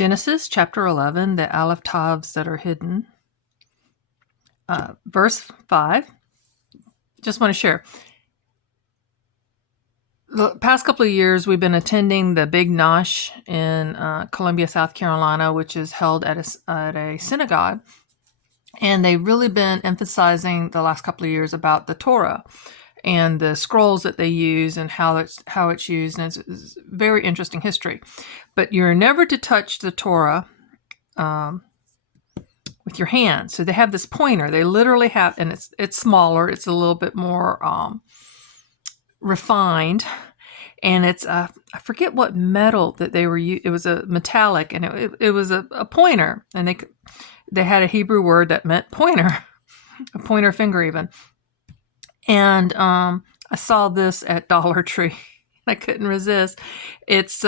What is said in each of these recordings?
Genesis chapter 11, the Aleph Tavs that are hidden. Verse 5. Just want to share. The past couple of years, we've been attending the Big Nosh in Columbia, South Carolina, which is held at a synagogue. And they've really been emphasizing the last couple of years about the Torah and the scrolls that they use and how it's used. And it's very interesting history. But you're never to touch the Torah with your hands. So they have this pointer. They literally have, and it's smaller. It's a little bit more refined. And it's I forget what metal that they were using. It was a metallic, and it was a pointer. And they had a Hebrew word that meant pointer, a pointer finger even. And I saw this at Dollar Tree. I couldn't resist. It's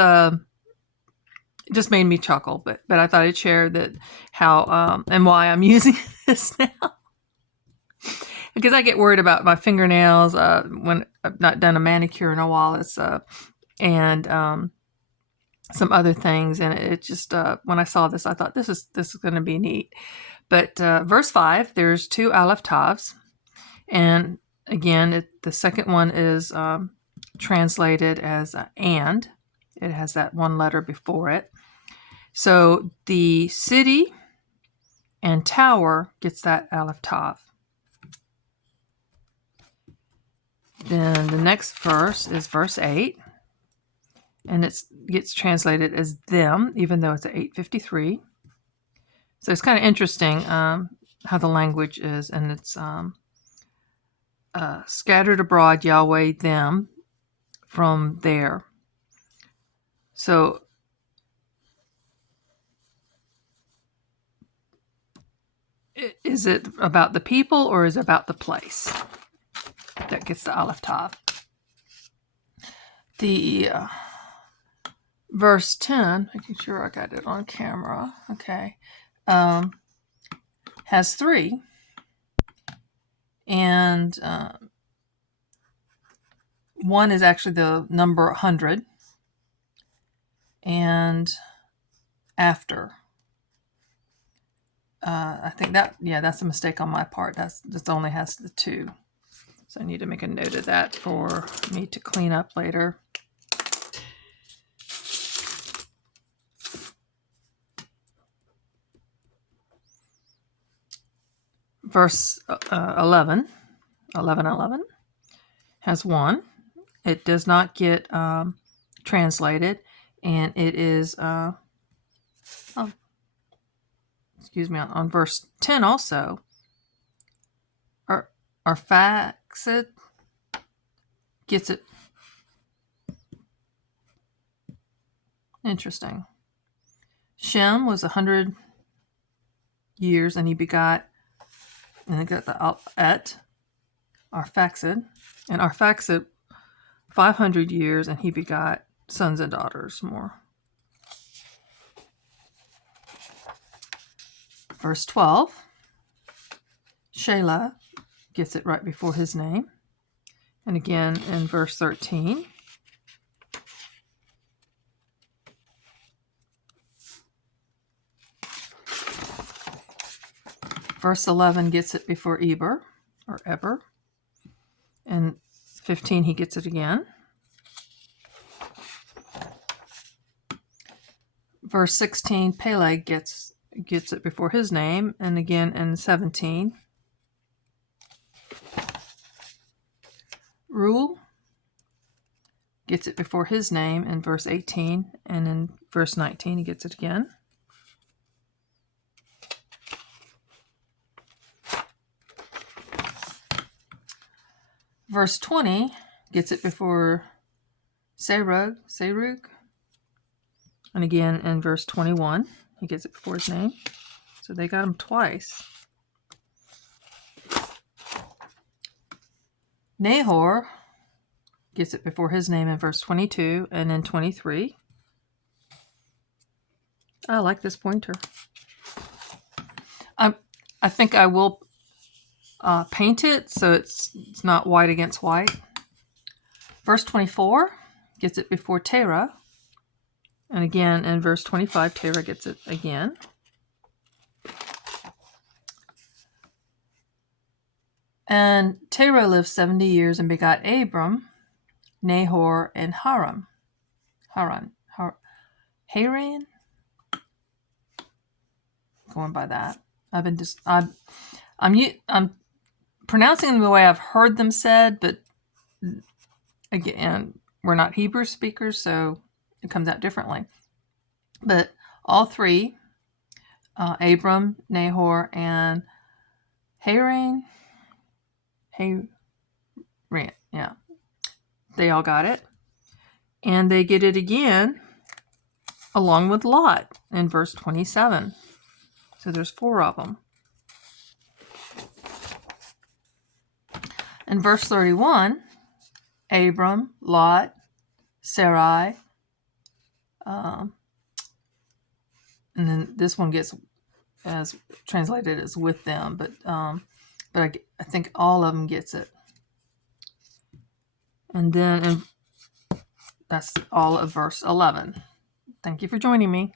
it just made me chuckle, but I thought I'd share that how and why I'm using this now. Because I get worried about my fingernails when I've not done a manicure in a while. It's and some other things, and it just when I saw this, I thought this is going to be neat. But verse 5, there's two Aleph Tavs, and again, the second one is translated as and. It has that one letter before it. So the city and tower gets that Aleph Tav. Then the next verse is verse 8, and it gets translated as them, even though it's at 853. So it's kind of interesting how the language is, and it's scattered abroad Yahweh them from there. So is it about the people or is it about the place that gets the Aleph Tav? The verse 10, making sure I got it on camera, okay, has 3. And 1 is actually the number 100. And after. I think that's a mistake on my part. This only has the 2. So I need to make a note of that for me to clean up later. Verse 11 has 1. It does not get translated, and it is on verse 10 also. Arphaxad gets it. Interesting. Shem was 100 years, and he begot, and he got the et, Arphaxad, and Arphaxad 500 years, and he begot sons and daughters more. Verse 12, Shelah gets it right before his name. And again in verse 13. Verse 11 gets it before Eber, or Eber. And 15 he gets it again. Verse 16, Peleg gets it before his name, and again in 17. Rule gets it before his name in verse 18, and in verse 19 he gets it again. Verse 20 gets it before Serug, and again in verse 21 he gets it before his name. So they got him twice. Nahor gets it before his name in verse 22 and in 23. I like this pointer. I think I will paint it so it's not white against white. Verse 24 gets it before Terah, And again, in verse 25, Terah gets it again. And Terah lived 70 years and begot Abram, Nahor, and Haran. Going by that. I'm pronouncing them the way I've heard them said, but again, we're not Hebrew speakers, so it comes out differently. But all three, Abram, Nahor, and Haran, yeah, they all got it. And they get it again along with Lot in verse 27. So there's 4 of them. In verse 31, Abram, Lot, Sarai, and then this one gets as translated as with them, but I think all of them gets it. And then that's all of verse 11. Thank you for joining me.